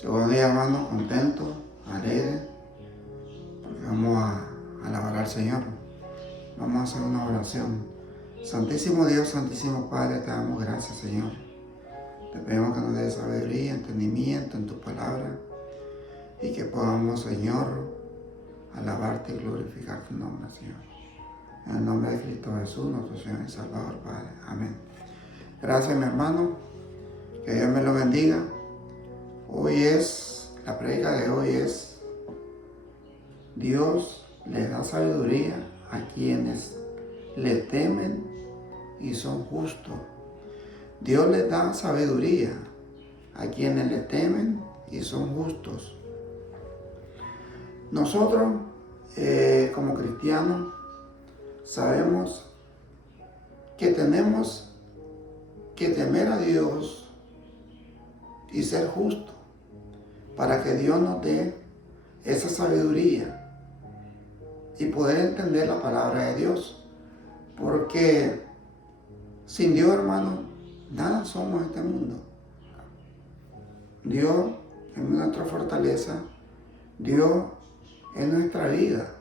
Segundo día, hermano, contento, alegre, porque vamos a alabar al Señor. Vamos a hacer una oración. Santísimo Dios, Santísimo Padre, te damos gracias, Señor. Te pedimos que nos des sabiduría, entendimiento en tu palabra y que podamos, Señor, alabarte y glorificar tu nombre, Señor. En el nombre de Cristo Jesús, nuestro Señor y Salvador, Padre. Amén. Gracias, mi hermano. Que Dios me lo bendiga. La prédica de hoy es: Dios les da sabiduría a quienes le temen y son justos. Dios les da sabiduría a quienes le temen y son justos. Nosotros, como cristianos, sabemos que tenemos que temer a Dios y ser justos para que Dios nos dé esa sabiduría y poder entender la palabra de Dios. Porque sin Dios, hermano, nada somos en este mundo. Dios es nuestra fortaleza, Dios es nuestra vida,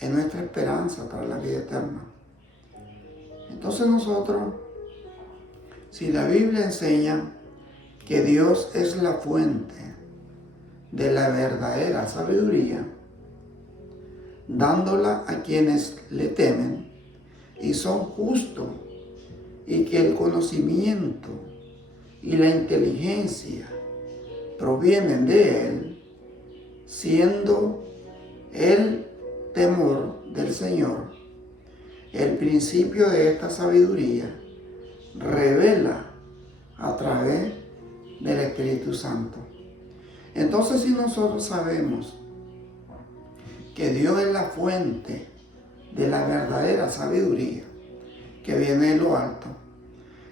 es nuestra esperanza para la vida eterna. Entonces nosotros, si la Biblia enseña que Dios es la fuente de la verdadera sabiduría, dándola a quienes le temen y son justos, y que el conocimiento y la inteligencia provienen de Él, siendo el temor del Señor el principio de esta sabiduría, revela a través del Espíritu Santo. Entonces, si nosotros sabemos que Dios es la fuente de la verdadera sabiduría que viene de lo alto,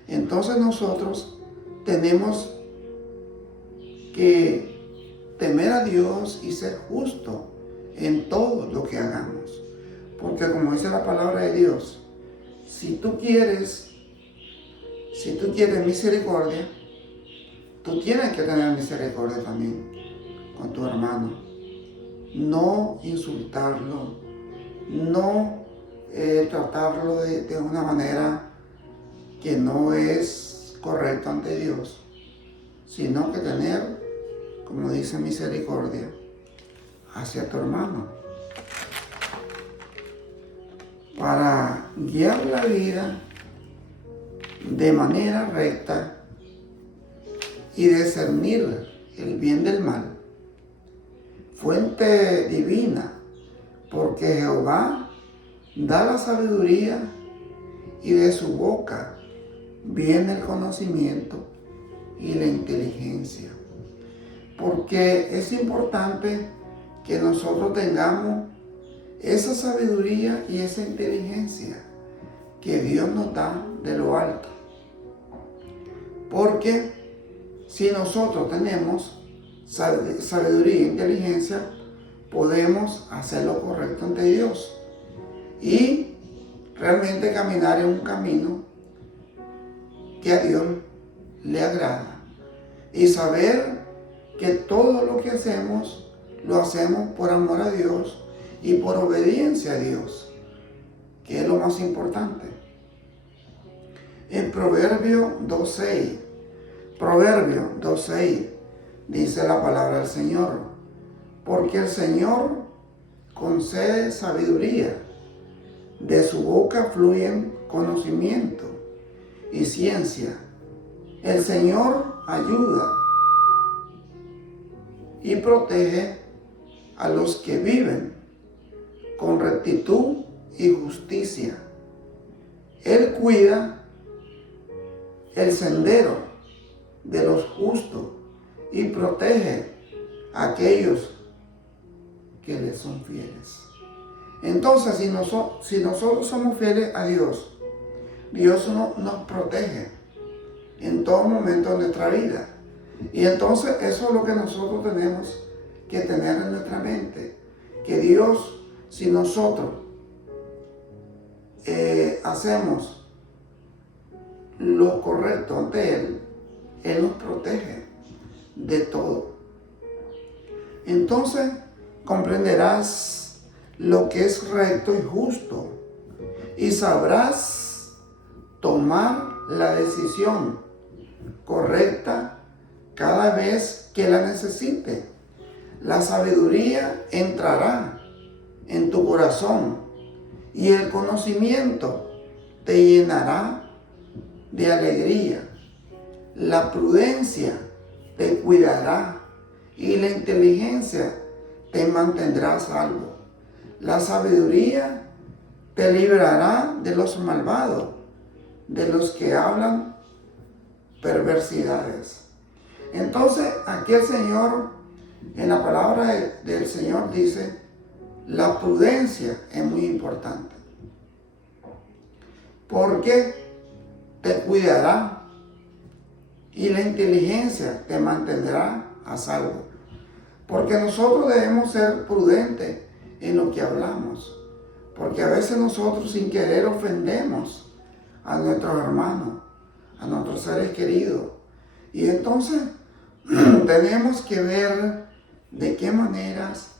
entonces nosotros tenemos que temer a Dios y ser justos en todo lo que hagamos. Porque como dice la palabra de Dios, si tú quieres misericordia, tú tienes que tener misericordia también con tu hermano. No insultarlo, no tratarlo de una manera que no es correcta ante Dios, sino que tener, como dice, misericordia hacia tu hermano, para guiar la vida de manera recta y discernir el bien del mal. Fuente divina, porque Jehová da la sabiduría y de su boca viene el conocimiento y la inteligencia. Porque es importante que nosotros tengamos esa sabiduría y esa inteligencia que Dios nos da de lo alto. Porque si nosotros tenemos sabiduría e inteligencia, podemos hacer lo correcto ante Dios y realmente caminar en un camino que a Dios le agrada, y saber que todo lo que hacemos lo hacemos por amor a Dios y por obediencia a Dios, que es lo más importante. En Proverbio 2:6 dice la palabra del Señor: porque el Señor concede sabiduría, de su boca fluyen conocimiento y ciencia. El Señor ayuda y protege a los que viven con rectitud y justicia. Él cuida el sendero de los justos y protege a aquellos que les son fieles. Entonces, si nosotros somos fieles a Dios, Dios nos protege en todo momento de nuestra vida. Y entonces eso es lo que nosotros tenemos que tener en nuestra mente. Que Dios, si nosotros hacemos lo correcto ante Él, Él nos protege de todo entonces comprenderás lo que es recto y justo y sabrás tomar la decisión correcta cada vez que la necesite. La sabiduría entrará en tu corazón y el conocimiento te llenará de alegría. La prudencia te cuidará y la inteligencia te mantendrá a salvo. La sabiduría te librará de los malvados, de los que hablan perversidades. Entonces, aquí el Señor, en la palabra del Señor dice, la prudencia es muy importante, porque te cuidará y la inteligencia te mantendrá a salvo. Porque nosotros debemos ser prudentes en lo que hablamos, porque a veces nosotros sin querer ofendemos a nuestros hermanos, a nuestros seres queridos. Y entonces tenemos que ver de qué maneras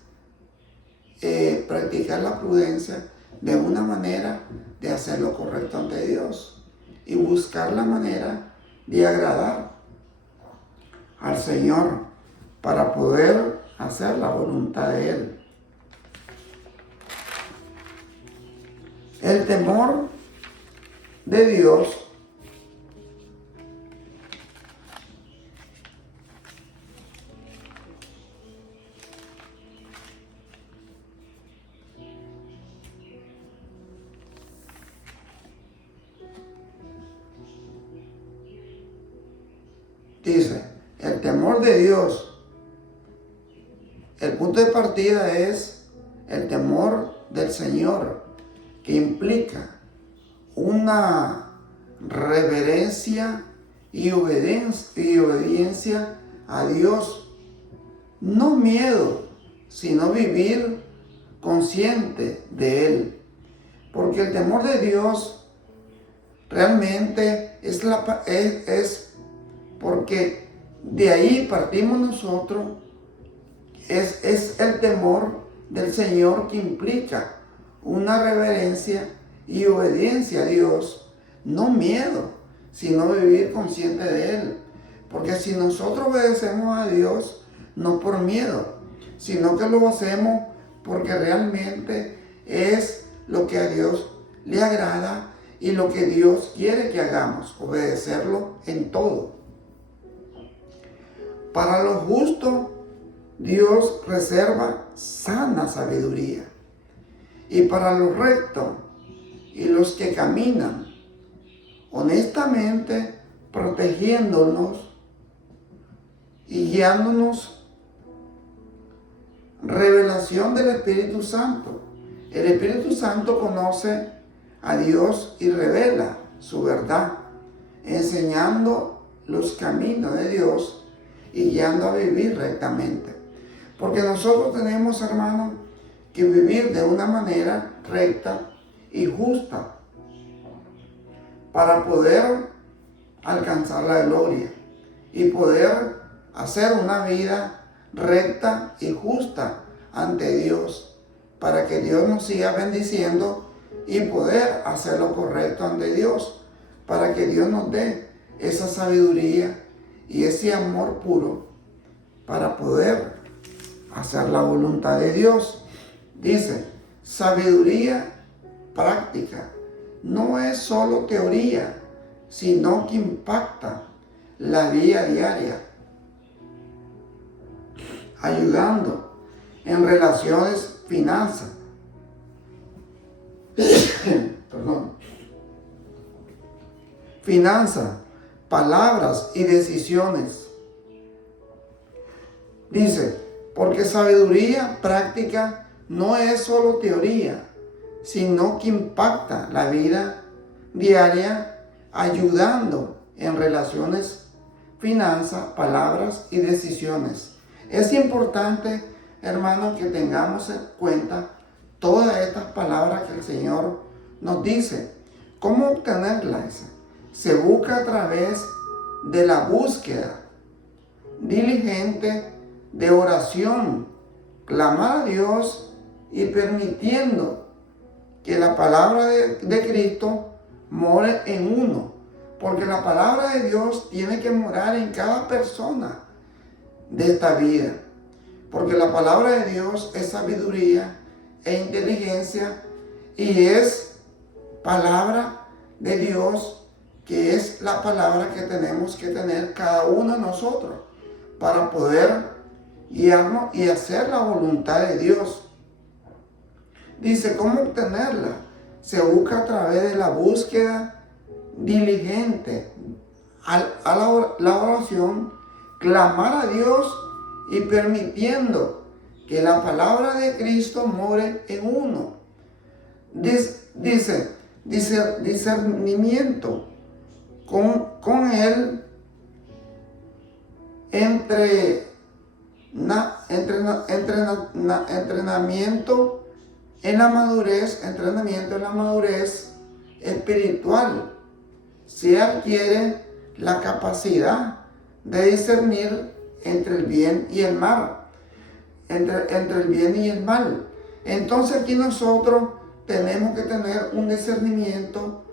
practicar la prudencia, de una manera de hacer lo correcto ante Dios y buscar la manera de agradar al Señor para poder hacer la voluntad de Él. El temor de Dios dice, el temor de Dios, el punto de partida es el temor del Señor, que implica una reverencia y obediencia a Dios. No miedo, sino vivir consciente de Él. Porque el temor de Dios realmente es porque de ahí partimos nosotros, es el temor del Señor que implica una reverencia y obediencia a Dios, no miedo, sino vivir consciente de Él. Porque si nosotros obedecemos a Dios, no por miedo, sino que lo hacemos porque realmente es lo que a Dios le agrada y lo que Dios quiere que hagamos, obedecerlo en todo. Para los justos, Dios reserva sana sabiduría. Y para los rectos y los que caminan honestamente, protegiéndonos y guiándonos, revelación del Espíritu Santo. El Espíritu Santo conoce a Dios y revela su verdad, enseñando los caminos de Dios y guiando a vivir rectamente. Porque nosotros tenemos, hermanos, que vivir de una manera recta y justa para poder alcanzar la gloria y poder hacer una vida recta y justa ante Dios, para que Dios nos siga bendiciendo y poder hacer lo correcto ante Dios, para que Dios nos dé esa sabiduría y ese amor puro para poder hacer la voluntad de Dios. Dice, sabiduría práctica. No es solo teoría, sino que impacta la vida diaria, ayudando en relaciones, finanzas, finanzas, palabras y decisiones. Dice, porque sabiduría práctica no es solo teoría, sino que impacta la vida diaria, ayudando en relaciones, finanzas, palabras y decisiones. Es importante, hermanos, que tengamos en cuenta todas estas palabras que el Señor nos dice. ¿Cómo obtenerlas? Se busca a través de la búsqueda diligente de oración clamar a Dios y permitiendo que la palabra de Cristo more en uno. Porque la palabra de Dios tiene que morar en cada persona de esta vida. Porque la palabra de Dios es sabiduría e inteligencia y es palabra de Dios, que es la palabra que tenemos que tener cada uno de nosotros para poder guiarnos y hacer la voluntad de Dios. Dice, ¿cómo obtenerla? Se busca a través de la búsqueda diligente a la oración, clamar a Dios y permitiendo que la palabra de Cristo more en uno. Dice discernimiento con el entrenamiento en la madurez espiritual. Se adquiere la capacidad de discernir entre el bien y el mal. Entre el bien y el mal. Entonces aquí nosotros tenemos que tener un discernimiento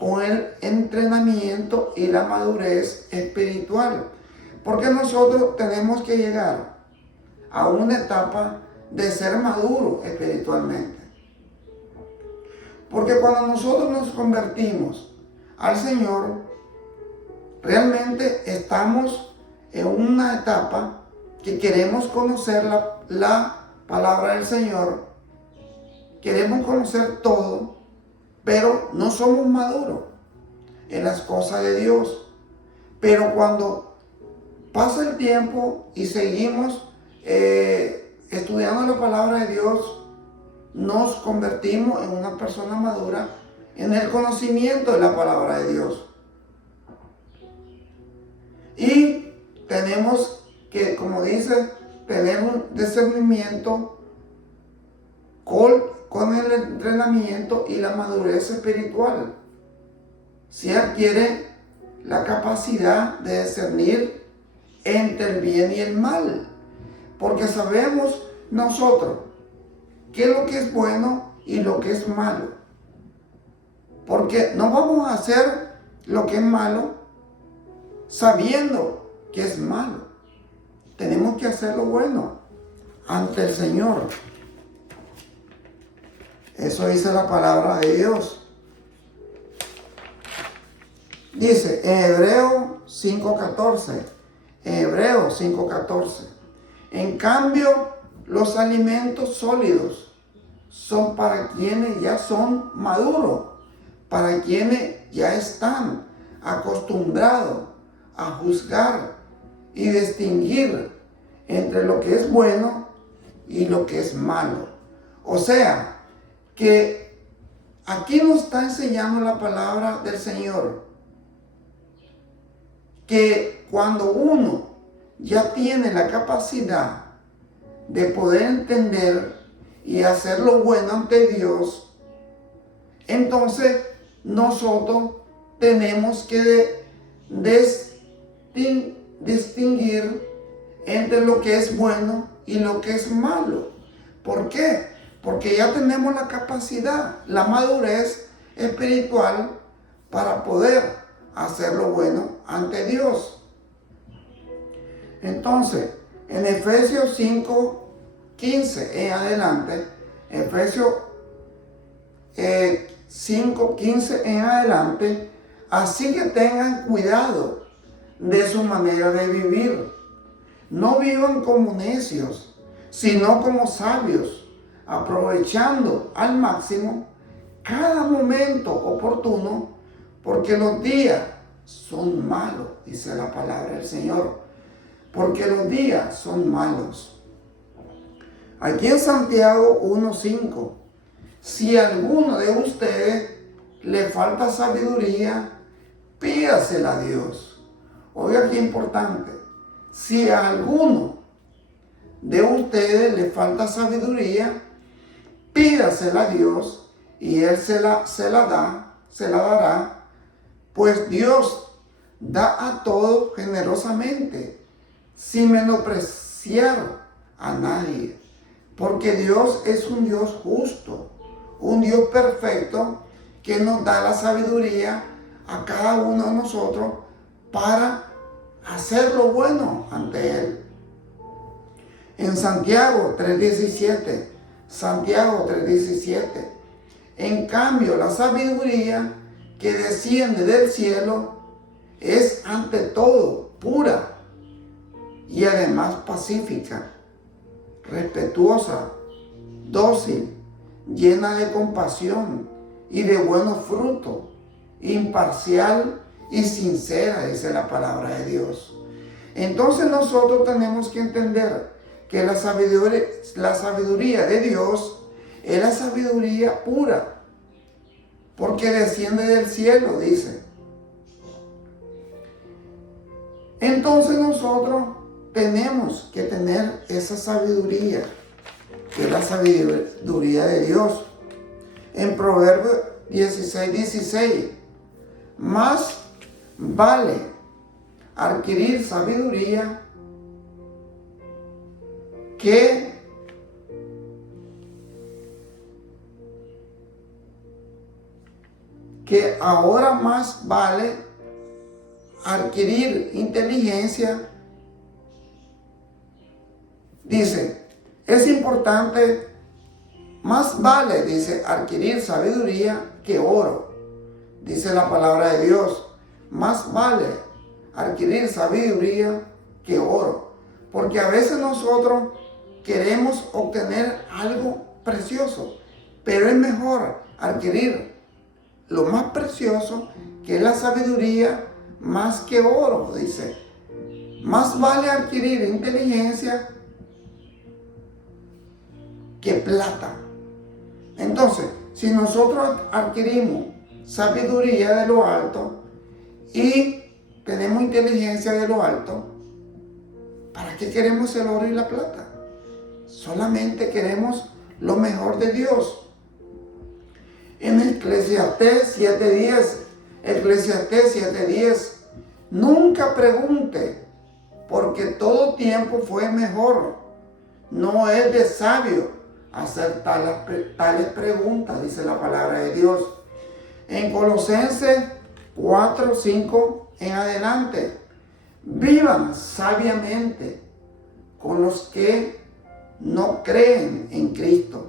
con el entrenamiento y la madurez espiritual. Porque nosotros tenemos que llegar a una etapa de ser maduro espiritualmente. Porque cuando nosotros nos convertimos al Señor, realmente estamos en una etapa que queremos conocer la palabra del Señor, queremos conocer todo, pero no somos maduros en las cosas de Dios. Pero cuando pasa el tiempo y seguimos estudiando la palabra de Dios, nos convertimos en una persona madura en el conocimiento de la palabra de Dios. Y tenemos que, como dice, tener un discernimiento con el entrenamiento y la madurez espiritual. Se adquiere la capacidad de discernir entre el bien y el mal. Porque sabemos nosotros qué es lo que es bueno y lo que es malo. Porque no vamos a hacer lo que es malo sabiendo que es malo. Tenemos que hacer lo bueno ante el Señor. Eso dice la palabra de Dios. Dice en Hebreos 5:14. Hebreos 5:14. En cambio, los alimentos sólidos son para quienes ya son maduros, para quienes ya están acostumbrados a juzgar y distinguir entre lo que es bueno y lo que es malo. O sea, que aquí nos está enseñando la palabra del Señor, que cuando uno ya tiene la capacidad de poder entender y hacer lo bueno ante Dios, entonces nosotros tenemos que distinguir entre lo que es bueno y lo que es malo. ¿Por qué? Porque ya tenemos la capacidad, la madurez espiritual para poder hacer lo bueno ante Dios. Entonces, en Efesios 5:15 en adelante, Efesios 5:15 en adelante, así que tengan cuidado de su manera de vivir. No vivan como necios, sino como sabios, aprovechando al máximo cada momento oportuno, porque los días son malos, dice la palabra del Señor. Porque los días son malos. Aquí en Santiago 1:5, si a alguno de ustedes le falta sabiduría, pídasela a Dios. Oiga qué importante. Si a alguno de ustedes le falta sabiduría, pídasela a Dios y Él se la dará, pues Dios da a todos generosamente, sin menospreciar a nadie. Porque Dios es un Dios justo, un Dios perfecto que nos da la sabiduría a cada uno de nosotros para hacer lo bueno ante Él. En Santiago 3:17, Santiago 3:17, en cambio la sabiduría que desciende del cielo es ante todo pura y además pacífica, respetuosa, dócil, llena de compasión y de buenos frutos, imparcial y sincera, dice la palabra de Dios. Entonces nosotros tenemos que entender que la sabiduría de Dios es la sabiduría pura, porque desciende del cielo, dice. Entonces nosotros tenemos que tener esa sabiduría, que es la sabiduría de Dios. En Proverbios 16:16, más vale adquirir sabiduría que ahora más vale adquirir inteligencia. Dice, es importante, más vale, dice, adquirir sabiduría que oro. Dice la palabra de Dios, más vale adquirir sabiduría que oro. Porque a veces nosotros queremos obtener algo precioso, pero es mejor adquirir lo más precioso, que es la sabiduría, más que oro, dice. Más vale adquirir inteligencia que plata. Entonces, si nosotros adquirimos sabiduría de lo alto y tenemos inteligencia de lo alto, ¿para qué queremos el oro y la plata? Solamente queremos lo mejor de Dios. En Eclesiastés 7:10, nunca pregunte, porque todo tiempo fue mejor. No es de sabio hacer tales preguntas, dice la palabra de Dios. En Colosenses 4:5 en adelante, vivan sabiamente con los que no creen en Cristo,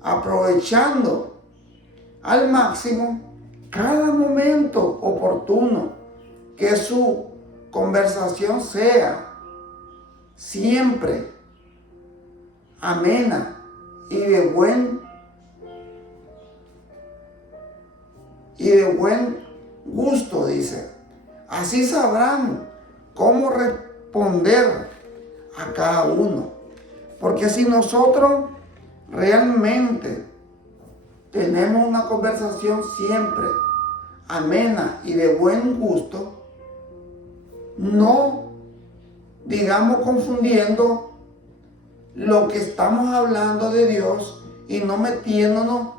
aprovechando al máximo cada momento oportuno, que su conversación sea siempre amena y de buen gusto, dice. Así sabrán cómo responder a cada uno. Porque si nosotros realmente tenemos una conversación siempre amena y de buen gusto, no digamos confundiendo lo que estamos hablando de Dios y no metiéndonos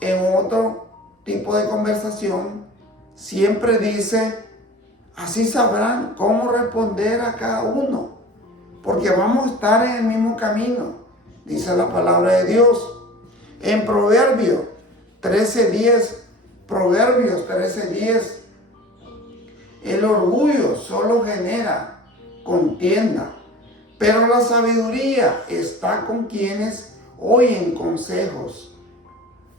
en otro tipo de conversación, siempre dice, así sabrán cómo responder a cada uno, porque vamos a estar en el mismo camino, dice la palabra de Dios. En Proverbios 13:10, el orgullo solo genera contienda, pero la sabiduría está con quienes oyen consejos.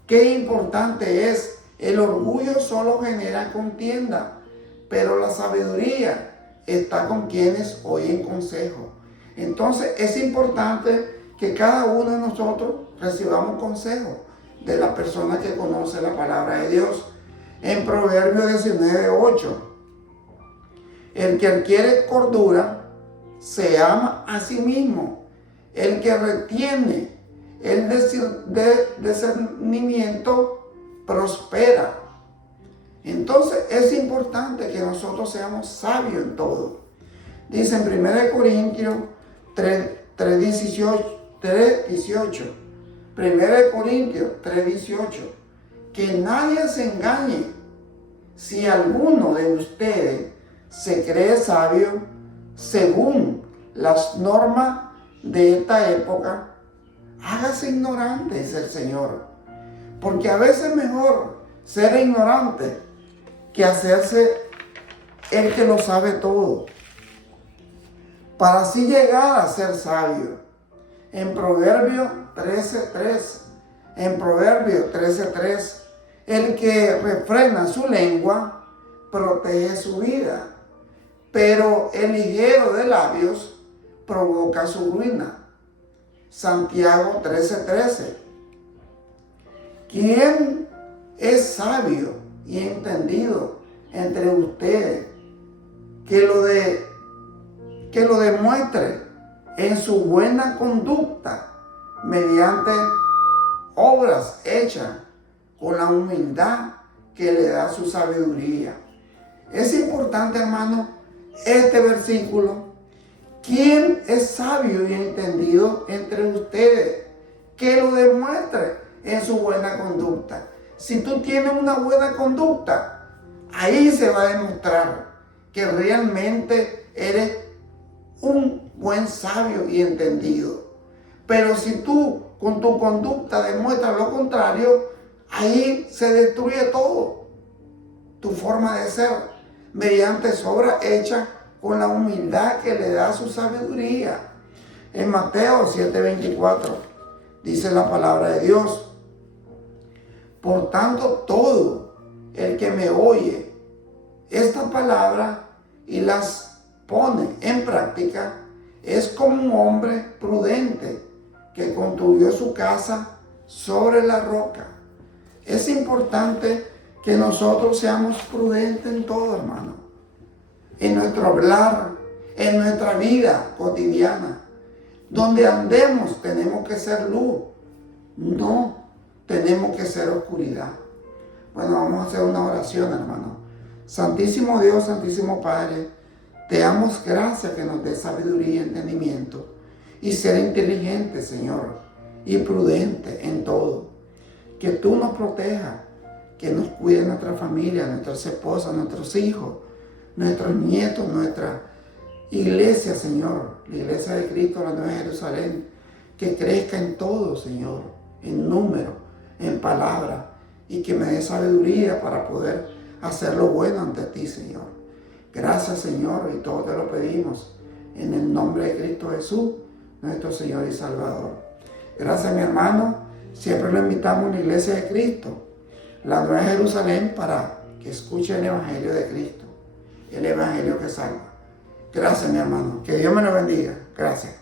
Qué importante es, el orgullo solo genera contienda, pero la sabiduría está con quienes oyen consejo. Entonces es importante que cada uno de nosotros recibamos consejo de la persona que conoce la palabra de Dios. En Proverbios 19:8, el que adquiere cordura se ama a sí mismo. El que retiene el discernimiento prospera. Entonces es importante que nosotros seamos sabios en todo. Dice en 1 Corintios 3:18, 1 Corintios 3:18, que nadie se engañe. Si alguno de ustedes se cree sabio según las normas de esta época, hágase ignorante, dice el Señor. Porque a veces es mejor ser ignorante que hacerse el que lo sabe todo, para así llegar a ser sabio. En Proverbios 13:3, el que refrena su lengua protege su vida, pero el ligero de labios provoca su ruina. Santiago 13:13. ¿Quién es sabio y entendido entre ustedes que lo demuestre en su buena conducta mediante obras hechas con la humildad que le da su sabiduría? Es importante, hermano, este versículo. ¿Quién es sabio y entendido entre ustedes? Que lo demuestre en su buena conducta. Si tú tienes una buena conducta, ahí se va a demostrar que realmente eres un buen sabio y entendido. Pero si tú con tu conducta demuestras lo contrario, ahí se destruye todo. Tu forma de ser, mediante obras hechas con la humildad que le da su sabiduría. En Mateo 7:24 dice la palabra de Dios: por tanto, todo el que me oye esta palabra y las pone en práctica es como un hombre prudente que construyó su casa sobre la roca. Es importante que nosotros seamos prudentes en todo, hermano. En nuestro hablar, en nuestra vida cotidiana. Donde andemos tenemos que ser luz. No tenemos que ser oscuridad. Bueno, vamos a hacer una oración, hermano. Santísimo Dios, Santísimo Padre, te damos gracias que nos dé sabiduría y entendimiento y ser inteligente, Señor, y prudente en todo. Que tú nos protejas, que nos cuide nuestra familia, nuestras esposas, nuestros hijos, nuestros nietos, nuestra iglesia, Señor, la iglesia de Cristo, la Nueva Jerusalén, que crezca en todo, Señor, en número, en palabra, y que me dé sabiduría para poder hacer lo bueno ante ti, Señor. Gracias, Señor, y todo te lo pedimos en el nombre de Cristo Jesús, nuestro Señor y Salvador. Gracias, mi hermano. Siempre lo invitamos a la iglesia de Cristo, la Nueva Jerusalén, para que escuche el Evangelio de Cristo, el Evangelio que salva. Gracias, mi hermano. Que Dios me lo bendiga. Gracias.